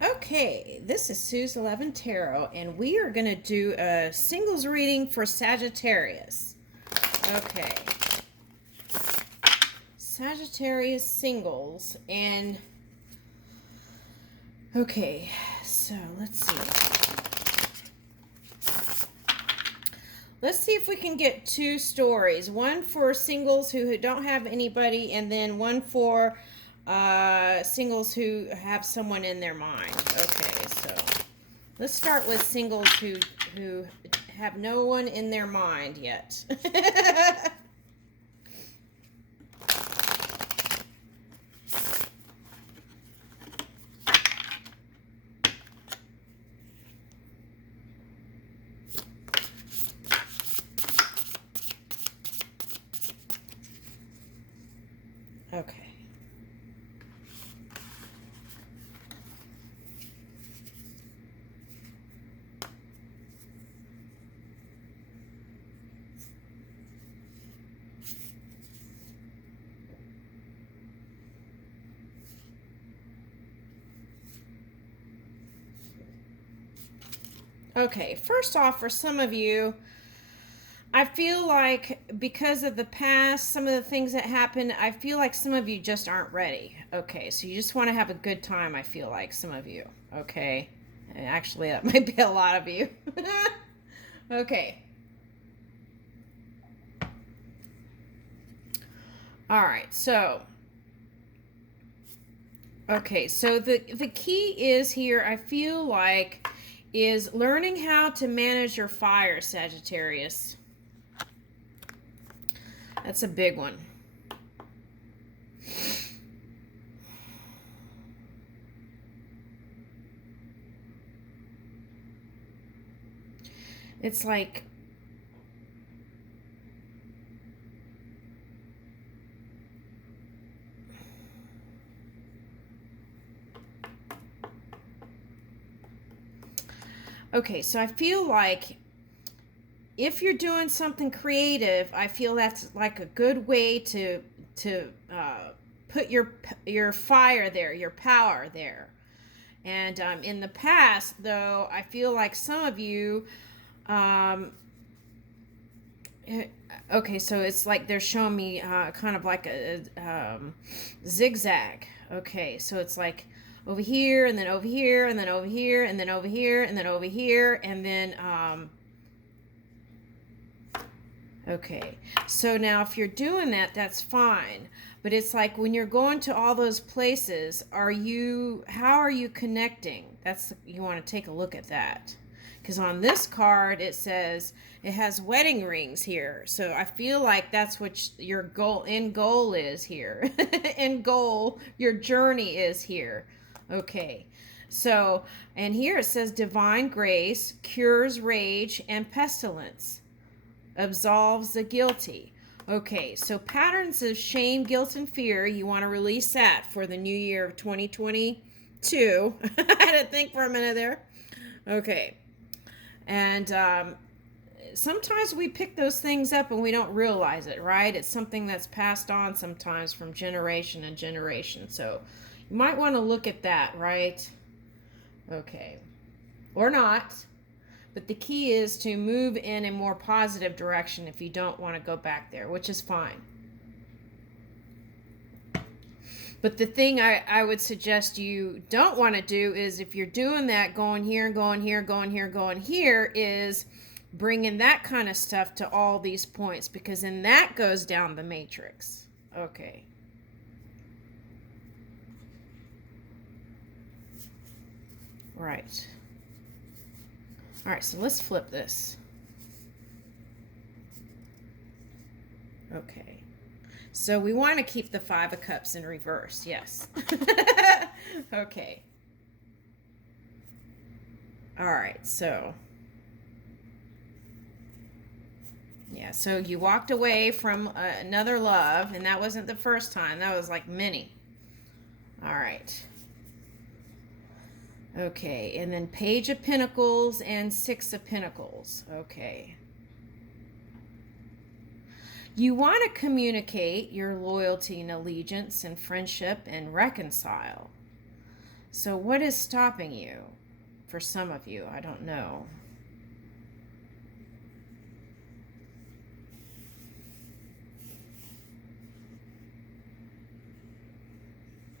Okay, this is Sue's 11 Tarot, and we are going to do a singles reading for Sagittarius. Okay, Sagittarius singles, and okay, so let's see. Let's see if we can get two stories. One for singles who don't have anybody, and then one for singles who have someone in their mind. Okay, so let's start with singles who have no one in their mind yet. Okay. Okay, first off, for some of you, I feel like because of the past, some of the things that happened, I feel like some of you just aren't ready. Okay, so you just want to have a good time, I feel like, some of you. Okay, and actually, that might be a lot of you. Okay. All right, so the key is here, I feel like, is learning how to manage your fire, Sagittarius. That's a big one. It's like okay, so I feel like if you're doing something creative, I feel that's like a good way to put your fire there, your power there. And in the past, though, I feel like some of you, um, okay, so it's like they're showing me kind of like a zigzag. Okay, so it's like over here, and then over here, and then over here, and then over here, and then over here, and then okay, so now if you're doing that, that's fine. But it's like when you're going to all those places, how are you connecting? You want to take a look at that. Because on this card, it says it has wedding rings here. So I feel like that's what your end goal is here. End goal, your journey is here. Okay. So, and here it says divine grace cures rage and pestilence, absolves the guilty. Okay, so patterns of shame, guilt, and fear, you want to release that for the new year of 2022. I had to think for a minute there. Okay, and sometimes we pick those things up and we don't realize it, right? It's something that's passed on sometimes from generation and generation. So you might want to look at that, right? Okay, or not. But the key is to move in a more positive direction if you don't want to go back there, which is fine. But the thing I would suggest you don't want to do is if you're doing that, going here, going here, going here, going here, is bringing that kind of stuff to all these points, because then that goes down the matrix. Okay. Right. All right, so let's flip this. Okay. So we want to keep the Five of Cups in reverse, yes. Okay. All right, so. Yeah, so you walked away from another love, and that wasn't the first time. That was like many. All right. Okay, and then Page of Pentacles and Six of Pentacles. Okay. You want to communicate your loyalty and allegiance and friendship and reconcile. So what is stopping you? For some of you, I don't know.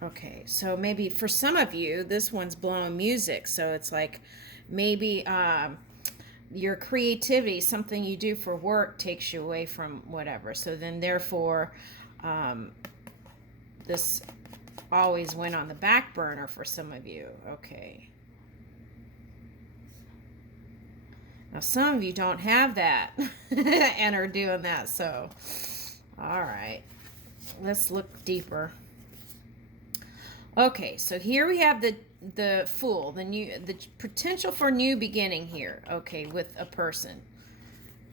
Okay, so maybe for some of you, this one's blowing music. So it's like maybe your creativity, something you do for work, takes you away from whatever. So then, therefore, um, this always went on the back burner for some of you. Okay. Now, some of you don't have that and are doing that. So, all right, let's look deeper. Okay, so here we have the Fool, the potential for new beginning here. Okay, with a person,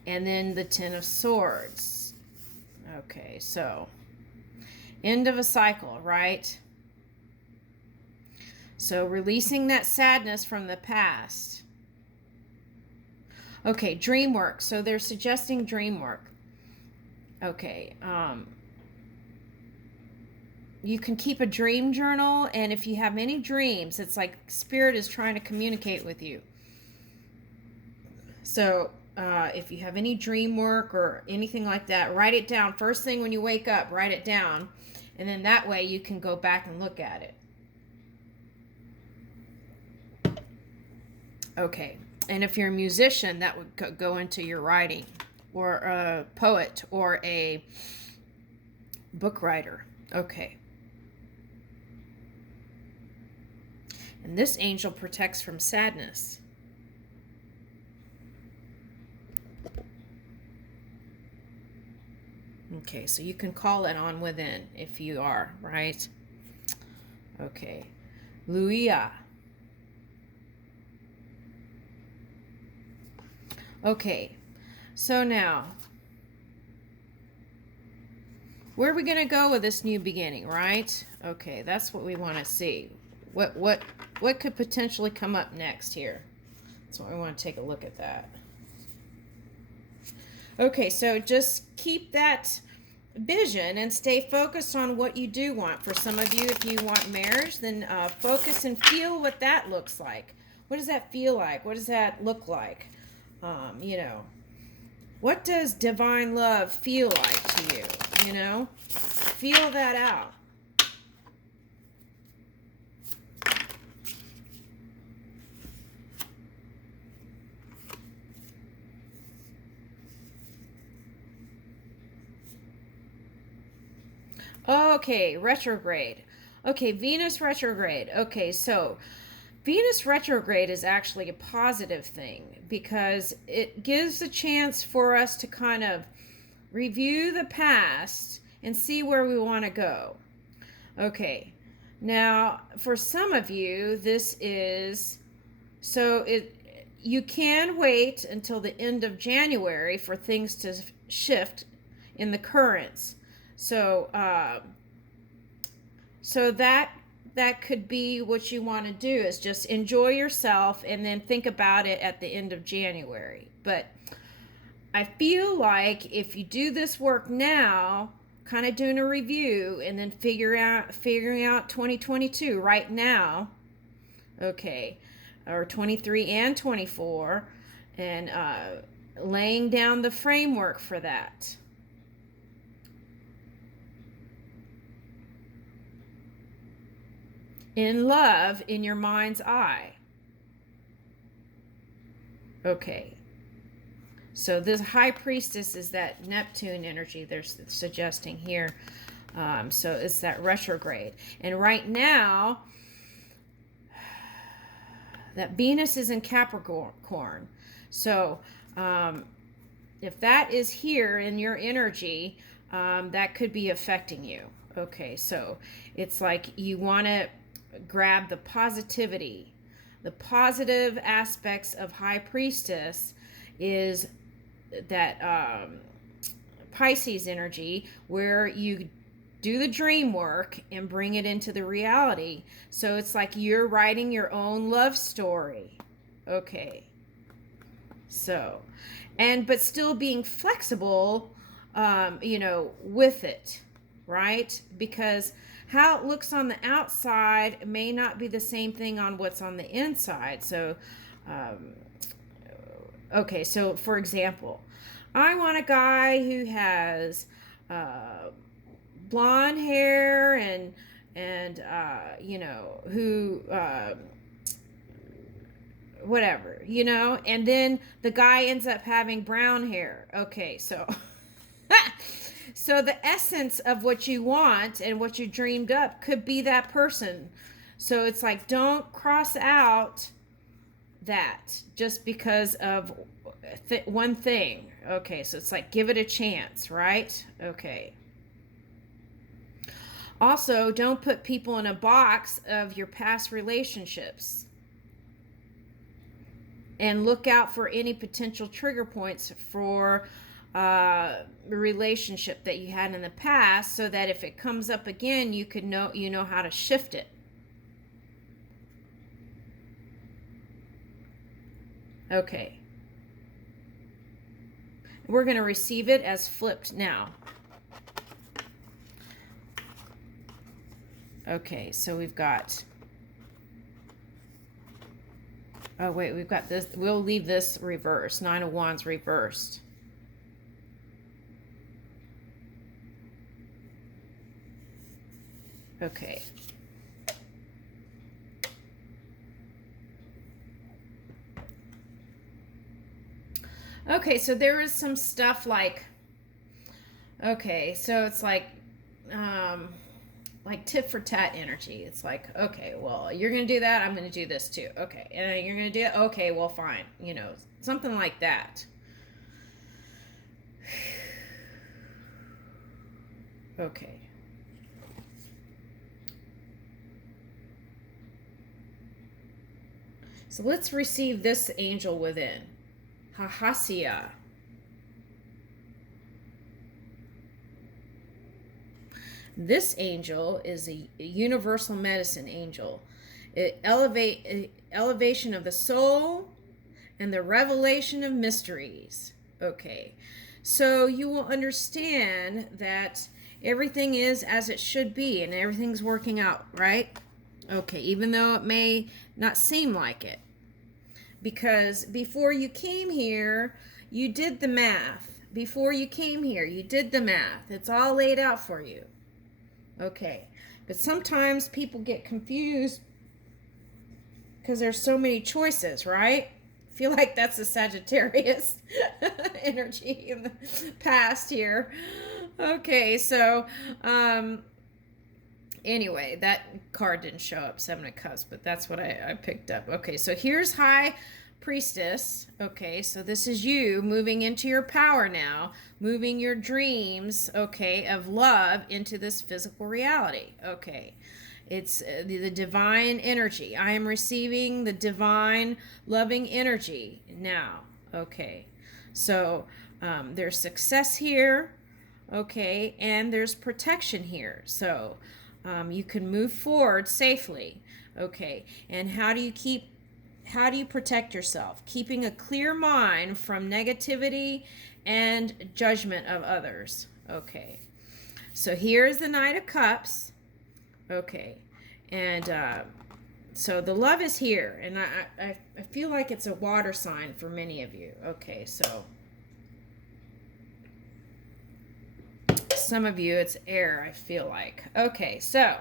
and then the Ten of Swords. Okay, so end of a cycle, right? So releasing that sadness from the past. Okay, dream work. So they're suggesting dream work. Okay, you can keep a dream journal, and if you have any dreams, it's like spirit is trying to communicate with you. So if you have any dream work or anything like that, write it down. First thing when you wake up, write it down, and then that way you can go back and look at it. Okay, and if you're a musician, that would go into your writing, or a poet, or a book writer. Okay. And this angel protects from sadness. Okay, so you can call it on within if you are, right? Okay. Luia. Okay, so now, where are we going to go with this new beginning, right? Okay, that's what we want to see. What could potentially come up next here? That's what we want to take a look at that. Okay, so just keep that vision and stay focused on what you do want. For some of you, if you want marriage, then focus and feel what that looks like. What does that feel like? What does that look like? You know, what does divine love feel like to you? You know, feel that out. Okay, retrograde. Okay, Venus retrograde. Okay, so Venus retrograde is actually a positive thing because it gives a chance for us to kind of review the past and see where we want to go. Okay, now for some of you, this is you can wait until the end of January for things to shift in the currents. So that could be what you want to do, is just enjoy yourself and then think about it at the end of January. But I feel like if you do this work now, kind of doing a review and then figuring out 2022 right now, okay, or 23 and 24, and laying down the framework for that. In love in your mind's eye. Okay. So this High Priestess is that Neptune energy they're suggesting here. So it's that retrograde. And right now, that Venus is in Capricorn. So if that is here in your energy, that could be affecting you. Okay, so it's like you want to grab the positivity. The positive aspects of High Priestess is that Pisces energy, where you do the dream work and bring it into the reality. So it's like you're writing your own love story. Okay. So, but still being flexible, with it, right? Because how it looks on the outside may not be the same thing on what's on the inside. So, okay, so for example, I want a guy who has blonde hair and you know, who whatever, you know, and then the guy ends up having brown hair. Okay, so so the essence of what you want and what you dreamed up could be that person. So it's like, don't cross out that just because of one thing. Okay, so it's like, give it a chance, right? Okay. Also, don't put people in a box of your past relationships. And look out for any potential trigger points for a relationship that you had in the past, so that if it comes up again, you know how to shift it. Okay. We're going to receive it as flipped now. Okay, so we've got... Oh, wait, we've got this. We'll leave this reversed. 9 of Wands reversed. Okay. Okay, so there is some stuff like... Okay, so it's like tit for tat energy. It's like, okay, well, you're going to do that. I'm going to do this too. Okay. And you're going to do it. Okay, well, fine. You know, something like that. Okay. So let's receive this angel within. Hahasya. This angel is a universal medicine angel. Elevation of the soul and the revelation of mysteries. Okay. So you will understand that everything is as it should be and everything's working out, right? Okay, even though it may not seem like it. Because before you came here, you did the math. Before you came here, you did the math. It's all laid out for you. Okay, but sometimes people get confused because there's so many choices, right? I feel like that's a Sagittarius energy in the past here. Okay, so anyway, that card didn't show up, 7 of Cups, but that's what I picked up. Okay, so here's High Priestess. Okay, so this is you moving into your power now, moving your dreams, okay, of love into this physical reality. Okay, it's the divine energy. I am receiving the divine loving energy now. Okay, so there's success here, okay, and there's protection here. So you can move forward safely. Okay, and how do you protect yourself? Keeping a clear mind from negativity and judgment of others. Okay, so here's the Knight of Cups. Okay, and so the love is here, and I feel like it's a water sign for many of you. Okay, so some of you it's air, I feel like. Okay, so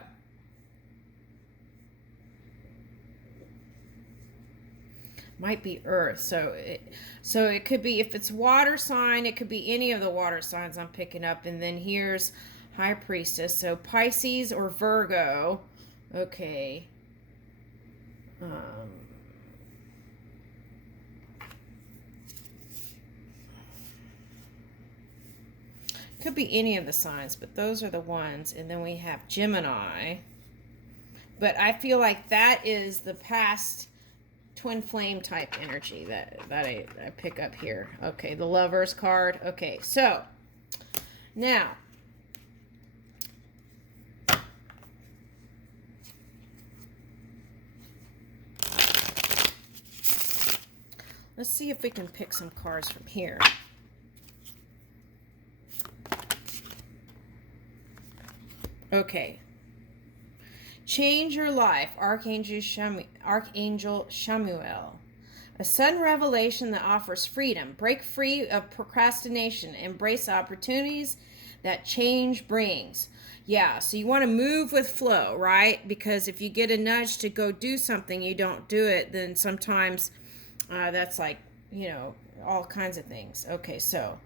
might be earth, so it could be, if it's water sign, it could be any of the water signs I'm picking up. And then here's High Priestess, so Pisces or Virgo. Okay, could be any of the signs, but those are the ones. And then we have Gemini, but I feel like that is the past twin flame type energy that I pick up here. Okay, the Lovers card. Okay, so now let's see if we can pick some cards from here. Okay, Change your life, Archangel Shamuel. A sudden revelation that offers freedom. Break free of procrastination. Embrace opportunities that change brings. Yeah, so you want to move with flow, right? Because if you get a nudge to go do something, you don't do it, then sometimes that's like, all kinds of things. Okay, so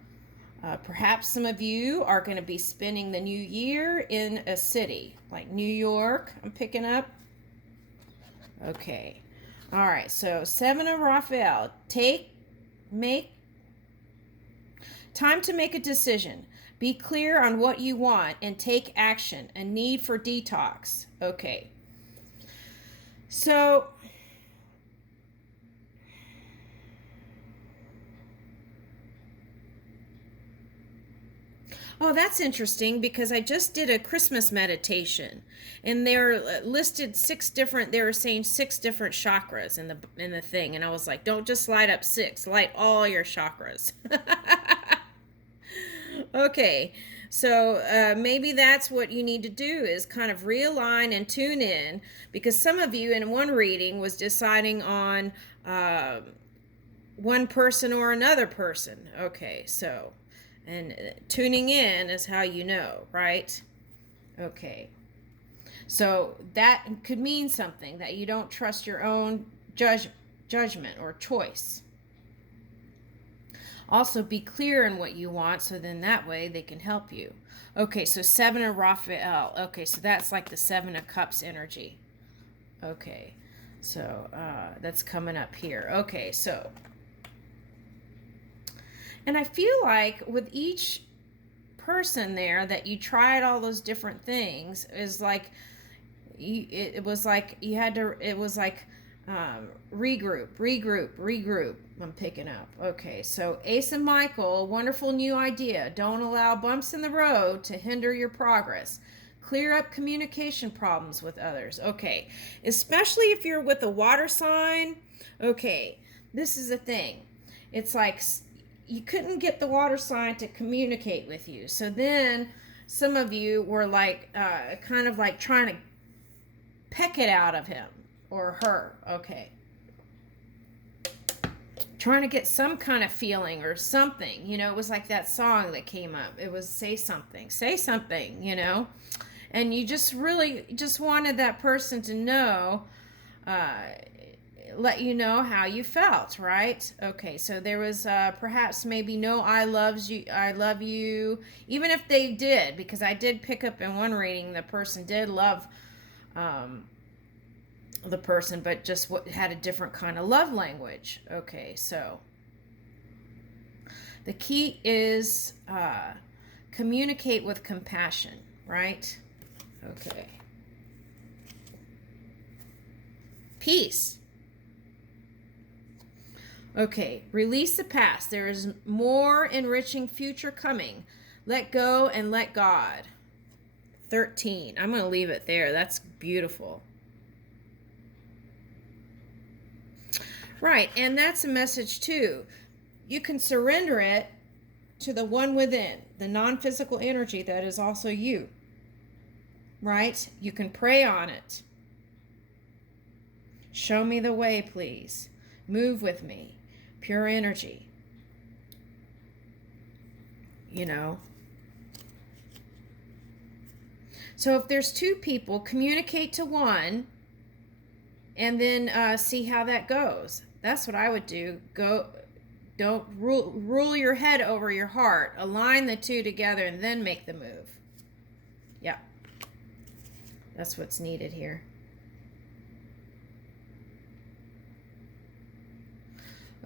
perhaps some of you are going to be spending the new year in a city like New York. I'm picking up. Okay. All right. So 7 of Raphael. Make time to make a decision. Be clear on what you want and take action. A need for detox. Okay. So oh, that's interesting because I just did a Christmas meditation, and they're listed they were saying 6 different chakras in the thing, and I was like, don't just light up 6, light all your chakras. Okay, so maybe that's what you need to do is kind of realign and tune in, because some of you in one reading was deciding on one person or another person. Okay, so, and tuning in is how you know, right? Okay, so that could mean something, that you don't trust your own judgment or choice. Also, be clear in what you want, so then that way they can help you. Okay, so 7 of Raphael. Okay, so that's like the 7 of Cups energy. Okay, so that's coming up here. Okay, so, and I feel like with each person there that you tried all those different things is like, it was like you had to, it was like regroup. I'm picking up. Okay, so Ace and Michael, wonderful new idea. Don't allow bumps in the road to hinder your progress. Clear up communication problems with others. Okay, especially if you're with a water sign. Okay, this is the thing. It's like you couldn't get the water sign to communicate with you. So then some of you were like kind of like trying to peck it out of him or her. Okay, trying to get some kind of feeling or something. It was like that song that came up. It was say something, and you just really just wanted that person to know, let you know how you felt, right? Okay, so there was perhaps maybe no I love you, even if they did, because I did pick up in one reading the person did love the person, but just had a different kind of love language. Okay, so the key is communicate with compassion, right? Okay. Peace. Okay, release the past. There is more enriching future coming. Let go and let God. 13. I'm going to leave it there. That's beautiful. Right, and that's a message too. You can surrender it to the one within, the non-physical energy that is also you. Right? You can pray on it. Show me the way, please. Move with me. Pure energy. So if there's 2 people, communicate to one and then see how that goes. That's what I would do. Don't rule your head over your heart. Align the 2 together and then make the move. Yeah. That's what's needed here.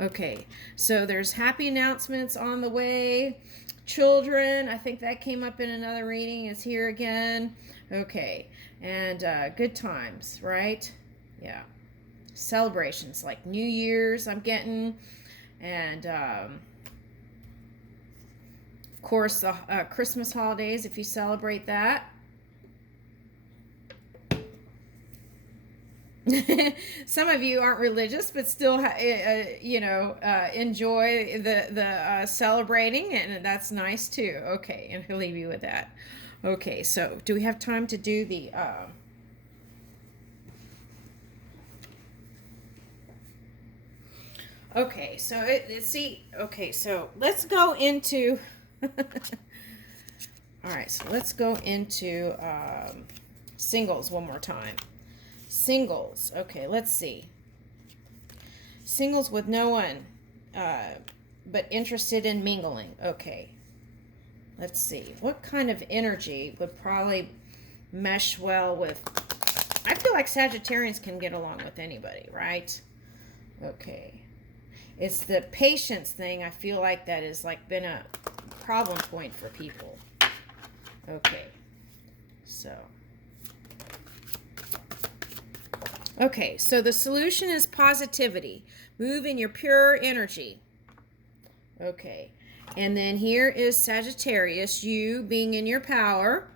Okay, so there's happy announcements on the way. Children, I think that came up in another reading, is here again. Okay, and good times, right? Yeah. Celebrations like New Year's I'm getting, and of course the Christmas holidays if you celebrate that. Some of you aren't religious but still enjoy the celebrating, and that's nice too. Okay, and he'll leave you with that. Okay, so do we have time to do the Okay, so so let's go into all right, so let's go into singles one more time. Singles. Okay, let's see. Singles with no one but interested in mingling. Okay. Let's see. What kind of energy would probably mesh well with... I feel like Sagittarians can get along with anybody, right? Okay. It's the patience thing. I feel like that has like been a problem point for people. Okay. So the solution is positivity. Move in your pure energy. Okay. And then here is Sagittarius, you being in your power.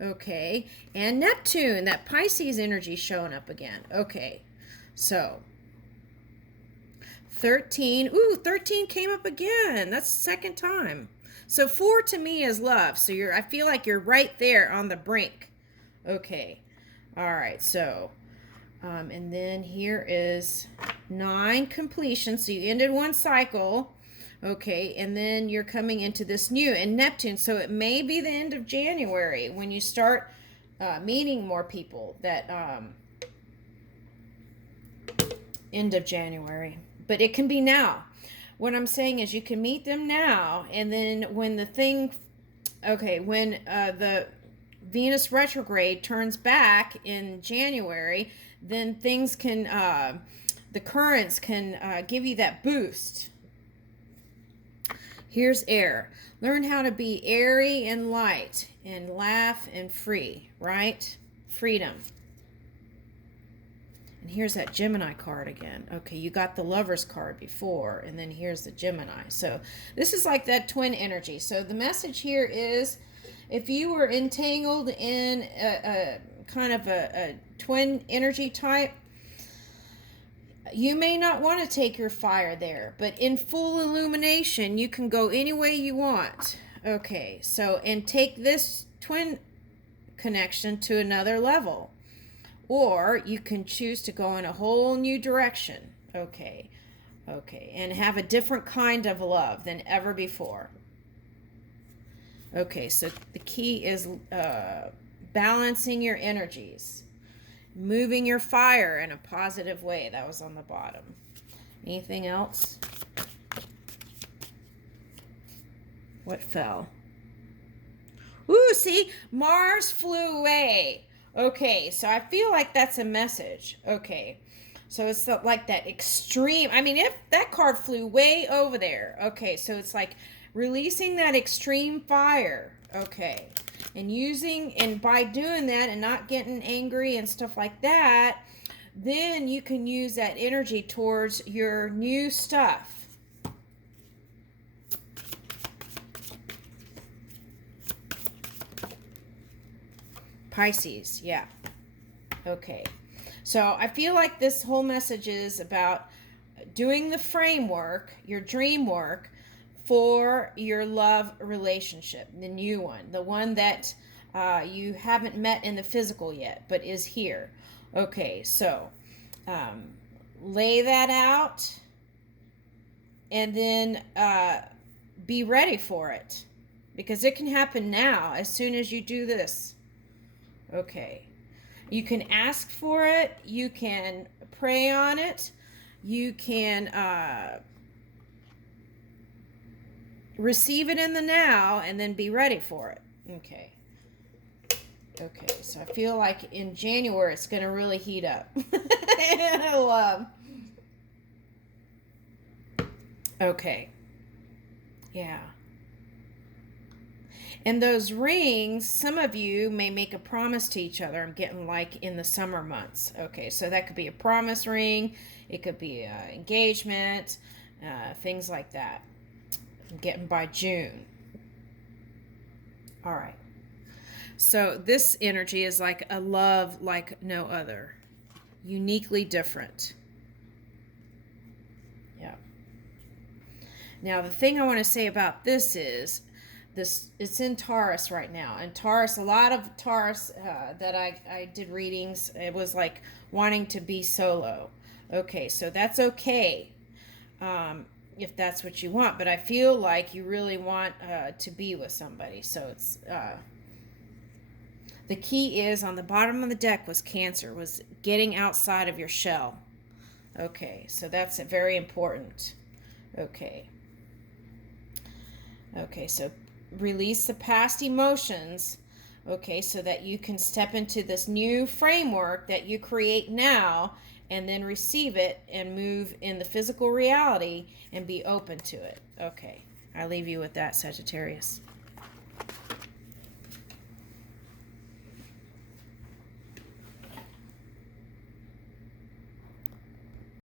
Okay. And Neptune, that Pisces energy showing up again. Okay. So 13. Ooh, 13 came up again. That's the second time. So 4 to me is love. So I feel like you're right there on the brink. Okay. All right. So, and then here is 9, completion. So you ended one cycle. Okay. And then you're coming into this new and Neptune. So it may be the end of January when you start meeting more people that, end of January. But it can be now. What I'm saying is you can meet them now, and then when the Venus retrograde turns back in January, then things can, the currents can give you that boost. Here's air. Learn how to be airy and light and laugh and free, right? Freedom. And here's that Gemini card again. Okay, you got the Lover's card before, and then here's the Gemini. So this is like that twin energy. So the message here is, if you were entangled in a kind of a twin energy type, you may not want to take your fire there, but in full illumination, you can go any way you want. Okay, so, and take this twin connection to another level. Or you can choose to go in a whole new direction. Okay. And have a different kind of love than ever before. Okay, so the key is balancing your energies. Moving your fire in a positive way. That was on the bottom. Anything else? What fell? Ooh, see? Mars flew away. Okay, so I feel like that's a message. Okay, so it's like that extreme. I mean, if that card flew way over there. Okay, so it's like releasing that extreme fire. Okay, and by doing that and not getting angry and stuff like that, then you can use that energy towards your new stuff. Pisces, yeah. Okay. So I feel like this whole message is about doing the framework, your dream work, for your love relationship, the new one, the one that you haven't met in the physical yet, but is here. Okay, so lay that out and then be ready for it, because it can happen now as soon as you do this. Okay. You can ask for it. You can pray on it. You can receive it in the now and then be ready for it. Okay. So I feel like in January it's going to really heat up. I love. Okay. Yeah. And those rings, some of you may make a promise to each other. I'm getting like in the summer months. Okay, so that could be a promise ring. It could be an engagement, things like that. I'm getting by June. All right. So this energy is like a love like no other. Uniquely different. Yeah. Now, the thing I want to say about this is, it's in Taurus right now, and Taurus, a lot of Taurus that I did readings, it was like wanting to be solo. Okay, so that's okay. if that's what you want. But I feel like you really want to be with somebody. So it's the key is on the bottom of the deck was Cancer, was getting outside of your shell. Okay, so that's very important. Okay. Okay, so release the past emotions. Okay, so that you can step into this new framework that you create now and then receive it and move in the physical reality and be open to it. Okay, I leave you with that, Sagittarius.